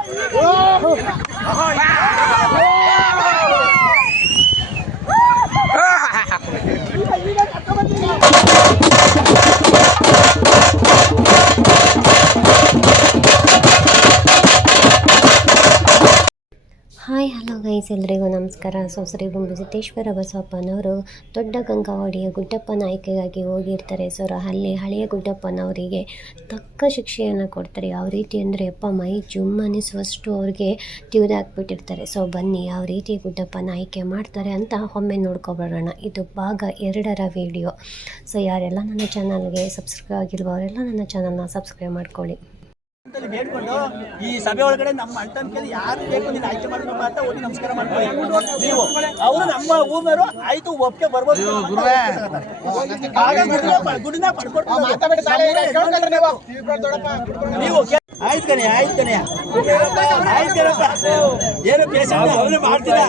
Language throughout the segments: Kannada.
ಹಾಯ್ ಹಲೋ ಗೈಸ್, ಎಲ್ರಿಗೂ ನಮಸ್ಕಾರ. ಶ್ರೀ ಗುಂಬಿಸಿದ್ದೇಶ್ವರ ಬಸವಪ್ಪನವರು ದೊಡ್ಡ ಗಂಗಾವಡಿಯ ಗುಡ್ಡಪ್ಪನ ಆಯ್ಕೆಗಾಗಿ ಹೋಗಿರ್ತಾರೆ. ಸೊ ಅಲ್ಲಿ ಹಳೆಯ ಗುಡ್ಡಪ್ಪನವರಿಗೆ ತಕ್ಕ ಶಿಕ್ಷೆಯನ್ನು ಕೊಡ್ತಾರೆ. ಯಾವ ರೀತಿ ಅಂದರೆ ಮೈ ಜುಮ್ ಅನ್ನಿಸುವಷ್ಟು ಅವ್ರಿಗೆ ತಿವಿದಾಕ್ಬಿಟ್ಟಿರ್ತಾರೆ. ಸೊ ಬನ್ನಿ ಯಾವ ರೀತಿ ಗುಡ್ಡಪ್ಪನ ಆಯ್ಕೆ ಮಾಡ್ತಾರೆ ಅಂತ ಒಮ್ಮೆ ನೋಡ್ಕೊಬರೋಣ. ಇದು ಭಾಗ 2ರ ವಿಡಿಯೋ. ಸೊ ಯಾರೆಲ್ಲ ನನ್ನ ಚಾನಲ್ಗೆ ಸಬ್ಸ್ಕ್ರೈಬ್ ಆಗಿಲ್ವೋ ಅವರೆಲ್ಲ ನನ್ನ ಚಾನಲ್ನ ಸಬ್ಸ್ಕ್ರೈಬ್ ಮಾಡ್ಕೊಳ್ಳಿ. ಬೇಡ್ಕೊಂಡು ಈ ಸಭೆ ಒಳಗಡೆ ನಮ್ಮ ಅಂಟನ್ಕೆ ಯಾರು ಬೇಕು ನೀನು ಆಯ್ಕೆ ಮಾಡ್ಬೇಕು ಅಂತ ಹೋಗಿ ನಮಸ್ಕಾರ ಮಾಡ್ಕೊಳ್ಳಿ. ನೀವು ಅವರು ನಮ್ಮ ಊರವರು ಆಯ್ತು ಒಪ್ಪಿಗೆ ಬರ್ಬೋದು. ಗುಡಿನ ಪಡ್ಕೊಡ್ತಾರೆ ನೀವು. ಆಯ್ತು ಕಣೆ ಆಯ್ತು ಕಣಪ್ಪ. ಏನು ಪೇಷಂಟ್ ಅವನೇ ಮಾಡ್ತಿದ್ದ,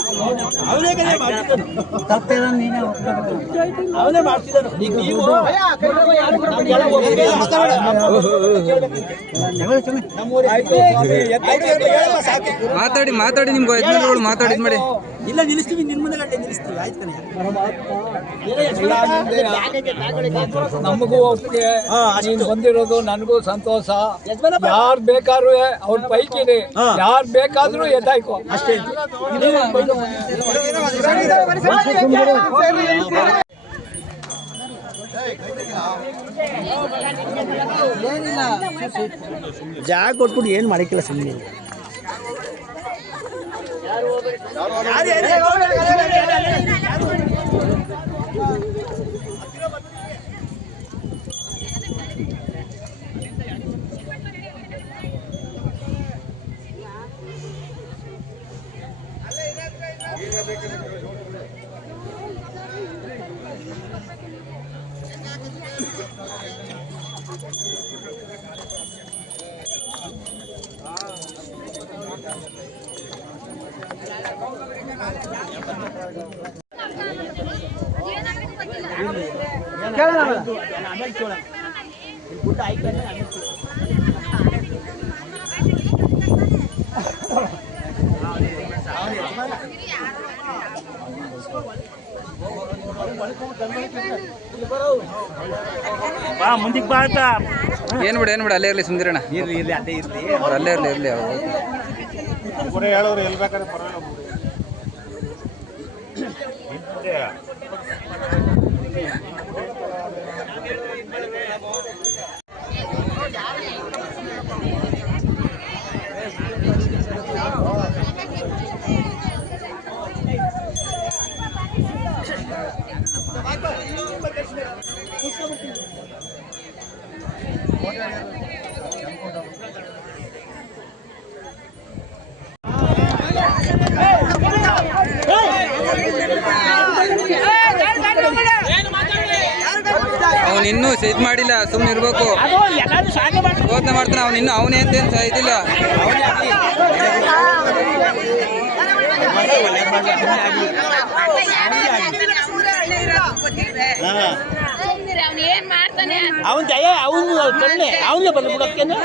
ಅವನೇ ಕಣೆ ಮಾಡ್ತಿದ್ದನು. ತಪ್ಪೇನ ನೀನೇ ಅವನೇ ಮಾಡ್ತಿದ್ದನು. ಈಗ ನೀವು ಮಾತಾಡಿ ನಿಮ್ಗೆ ಮಾತಾಡಿ ಮಾಡಿ. ಇಲ್ಲ ನಿಲ್ಲಿಸ್ತೀವಿ, ನಿನ್ ಮುಂದೆ ಗಂಟೆ ನಿಲ್ಲಿಸ್ತೀವಿ. ಆಯ್ತು ಕಣೆ. ನಮಗೂ ಒಪ್ಪಿಗೆ ಬಂದಿರೋದು ನನಗೂ ಸಂತೋಷ. ಯಾರು ಬೇಕಾದ್ರೂ ಅವ್ರ ಪೈಕಿನಿ ಯಾರು ಬೇಕಾದ್ರೂ ಎದ್ದಾಯ್ಕೋ ಅಷ್ಟೇ. ಜಾಗ ಕೊಟ್ಬಿಟ್ಟು ಏನು ಮಾಡಕ್ಕಿಲ್ಲ ಸುಮ್ಮನೆ. ಮುಂದಕ್ಕೆ ಬಾ ಅಂತ ಏನು ಬಿಡ ಅಲ್ಲೇ ಇರಲಿ ಸುಂದರಣ್ಣ. ಇರ್ಲಿ ಅದೇ ಇರ್ಲಿ, ಅಲ್ಲೇ ಇರಲಿ ಹೇಳೋರು ಎಲ್ಲಿ ಬೇಕಾದ್ರೆ ಪರವಾಗಿಲ್ಲ. ಅವನು ಇನ್ನೂ ಇದು ಮಾಡಿಲ್ಲ, ಸುಮ್ಮನೆ ಇರ್ಬೇಕು. ಯೋಚನೆ ಮಾಡ್ತಾನೆ ಅವನು, ಇನ್ನೂ ಅವನೇ ಅಂತ ಇದಿಲ್ಲ. ಅವನ ದಯ ಅವನು ಕಣ್ಣೆ ಅವನೇ ಬಂದ್ಬಿಡೋಕ್ಕೇನು.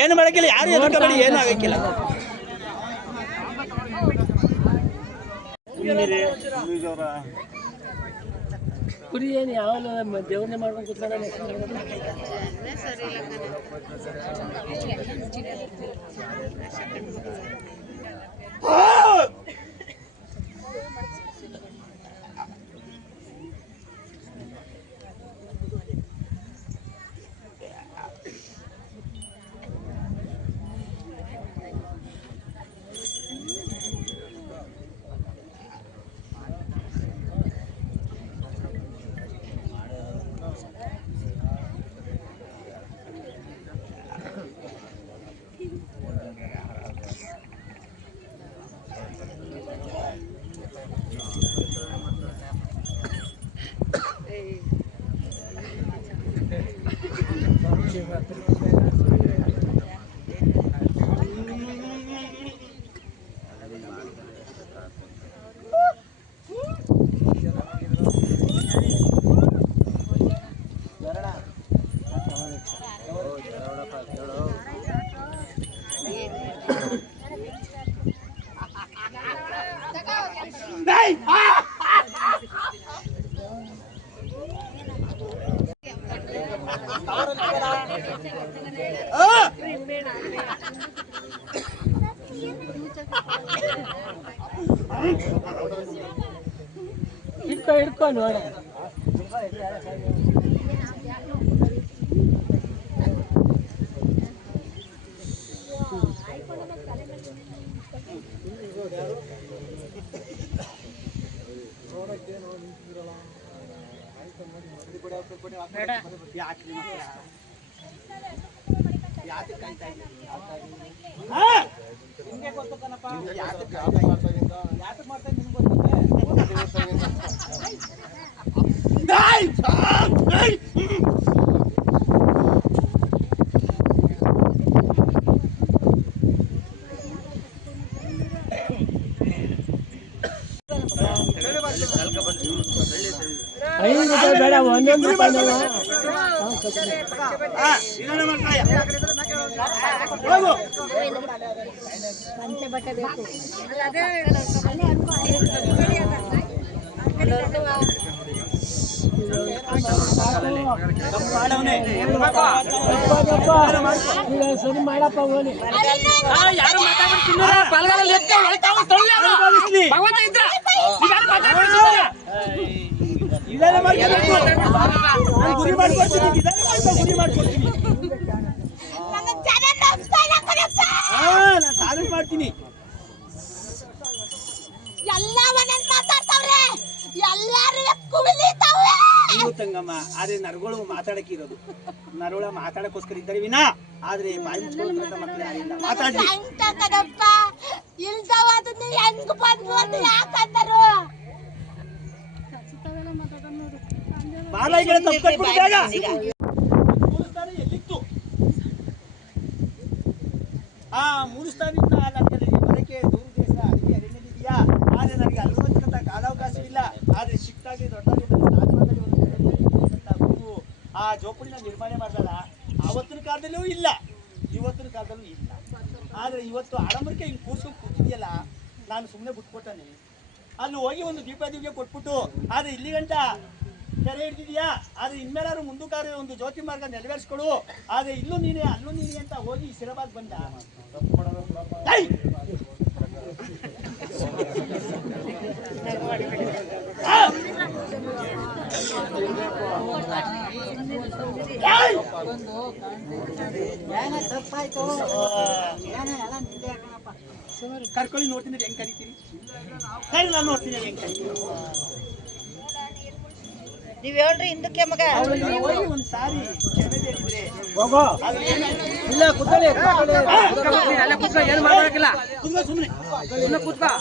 ಏನು ಮಾಡಕ್ಕಿಲ್ಲ, ಯಾರು ಎದುರ್ಕೋಬೇಡಿ, ಏನು ಆಗಕ್ಕಿಲ್ಲ. ಕುಡಿ ಏನು ಯಾವ ದೇವರನ್ನೇ ಮಾಡ್ಕೊಂಡು ಕೂತ್ಕೊಂಡ. ಹಿಡ್ಕೊ ನೋಡ. ಬೇಡ, 1 ರೂಪಾಯಿ ಪಂಚೆ ಬಟ್ಟೆ ಬೇಕು. ಸರಿ ಮಾಡಪ್ಪ ಹೋಗಿ. ಸಾಧನೆ ಮಾಡ್ತೀನಿ. ತಂಗಮ್ಮ ಆದ್ರೆ ನರಗಳು ಮಾತಾಡಕ್ಕಿರೋದು, ನರಗಳ ಮಾತಾಡಕ್ಕೋಸ್ಕರ ಇದ್ದಾರೆ ವಿನಾ ಆದ್ರೆ ಬಾಯಿ ಮುಚ್ಕೊಂಡು ಮಕ್ಕಳು ಯಾರಿಲ್ಲ ಮಾತಾಡಿ. ಬಾಲಾಯಿಗಳ ತಪ್ಪು ಕಟ್ಬಿಟ್ಟಾಗ ಎಲ್ಲಿತ್ತು ಆ ಮೂರು ಸ್ಥಾನದಿಂದ ನನಗೆ ಬರಕ್ಕೆ ದೂರ ದೇಶ ಅಡಿಗೆ ಅರಣ್ಯದೆಯಾ. ಆದ್ರೆ ನನಗೆ ಅನುಭವಿಸಂತ ಕಾಲಾವಕಾಶವಿಲ್ಲ. ಆದ್ರೆ ಶಿಫ್ಟಾಗಿ ದೊಡ್ಡದಾಗಿ ಆ ಜೋಪಡಿನ ನಿರ್ಮಾಣ ಮಾಡಲ್ಲ. ಆವತ್ತಿನ ಕಾಲದಲ್ಲೂ ಇಲ್ಲ, ಇವತ್ತಿನ ಕಾಲದಲ್ಲೂ ಇಲ್ಲ. ಆದ್ರೆ ಇವತ್ತು ಆಡಂಬರಕ್ಕೆ ಹಿಂಗೆ ಕೂರ್ಸ್ಕೊಂಡು ಕೂತಿದೆಯಲ್ಲ, ನಾನು ಸುಮ್ಮನೆ ಬಿಟ್ಕೊಟ್ಟಾನೆ. ಅಲ್ಲಿ ಹೋಗಿ ಒಂದು ದೀಪ ಕೊಟ್ಬಿಟ್ಟು ಆದ್ರೆ ಇಲ್ಲಿ ಗಂಟ ಕೆರೆ ಹಿಡ್ದಿದ್ಯಾ. ಆದ್ರೆ ಇನ್ಮೇಲಾದ್ರು ಮುಂದಕ್ಕಾದ್ರೆ ಒಂದು ಜ್ಯೋತಿ ಮಾರ್ಗ ನೆರವೇರಿಸ್ಕೊಡು. ಆದ್ರೆ ಇಲ್ಲೂ ನೀನೆ ಅಲ್ಲೂ ನೀನೆ ಅಂತ ಹೋಗಿ ಸಿರಬಾಗ್ ಬಂದ. ಕರ್ಕೊಳ್ಳಿ, ನೋಡ್ತೀನಿ ಹೆಂಗ್ ಕರಿತೀರಿ. ನಾನು ನೋಡ್ತೀನಿ ಹೆಂಗ್ ಕರಿತೀರಿ. ನೀವ್ ಹೇಳ್ರಿ ಹಿಂದಕ್ಕೆ ಮಗ. ಒಂದ್ ಸಾರಿ ಕ್ಷಮೆ ಬೇಕಿದ್ರೆ ಇಲ್ಲ ಕೂತ್ಕೊಳ್ಳಿ. ಏನು ಮಾಡಬೇಕಿಲ್ಲ, ಸುಮ್ಮನೆ ಕೂತ್ಕೋ.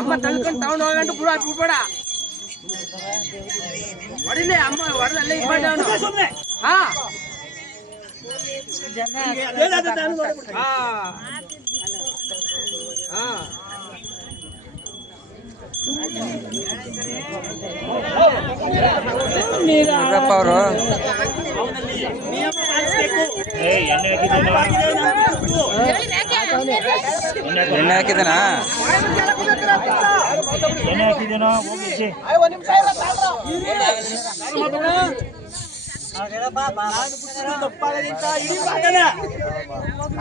ಅಮ್ಮ ತಳ್ಕೊಂಡು ತಗೊಂಡು ಹೋಗಂಟು ಬಿಡ್ಬೇಡ. ಹೊಡಿಲಿ ಅಮ್ಮ, ಹೊಡೆದ ಅಲ್ಲೇ ಇದು ಮಾಡಿ ಅವನು. ಸುಮ್ಮನೆ ಹಾ ಅವರು ನಿಯಮ ಪಾಲಿಸಬೇಕು. ಎಣ್ಣೆ ಹಾಕಿದನಾ?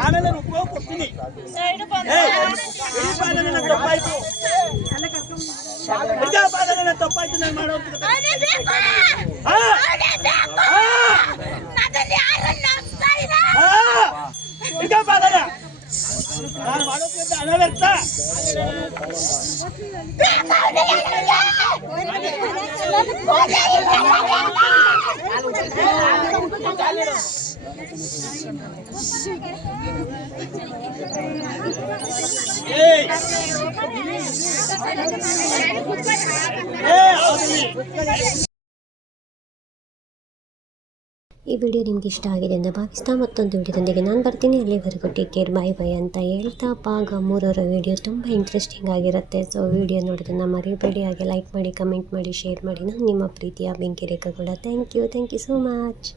ಆಮೇಲೆ ಉಪಯೋಗ ಕೊಡ್ತೀನಿ. ತಪ್ಪಾಯ್ತು, ತಪ್ಪಾಯ್ತು ನಾನು ಮಾಡೋ ನಾನು ಮಾಡೋದ್ರಿಂದ ಅನವ್ಯರ್ಥ. ಈ ವಿಡಿಯೋ ನಿಮ್ಗೆ ಇಷ್ಟ ಆಗಿದೆ ಅಂತ ಭಾವಿಸ್ತಾ ಮತ್ತೊಂದು ವಿಡಿಯೋದೊಂದಿಗೆ ನಾನು ಬರ್ತೀನಿ. ಅಲ್ಲಿವರೆಗೂ ಟೇಕ್ ಕೇರ್, ಬಾಯ್ ಬಾಯ್ ಅಂತ ಹೇಳ್ತಾ ಭಾಗ 3 ವಿಡಿಯೋ ತುಂಬ ಇಂಟ್ರೆಸ್ಟಿಂಗ್ ಆಗಿರುತ್ತೆ. ಸೊ ವಿಡಿಯೋ ನೋಡೋದನ್ನು ಮರಿಬೇಡಿ. ಹಾಗೆ ಲೈಕ್ ಮಾಡಿ, ಕಮೆಂಟ್ ಮಾಡಿ, ಶೇರ್ ಮಾಡಿ. ನಾನು ನಿಮ್ಮ ಪ್ರೀತಿಯ ಬೆಂಕಿ ರೇಖಾ ಕೂಡ. Thank you so much.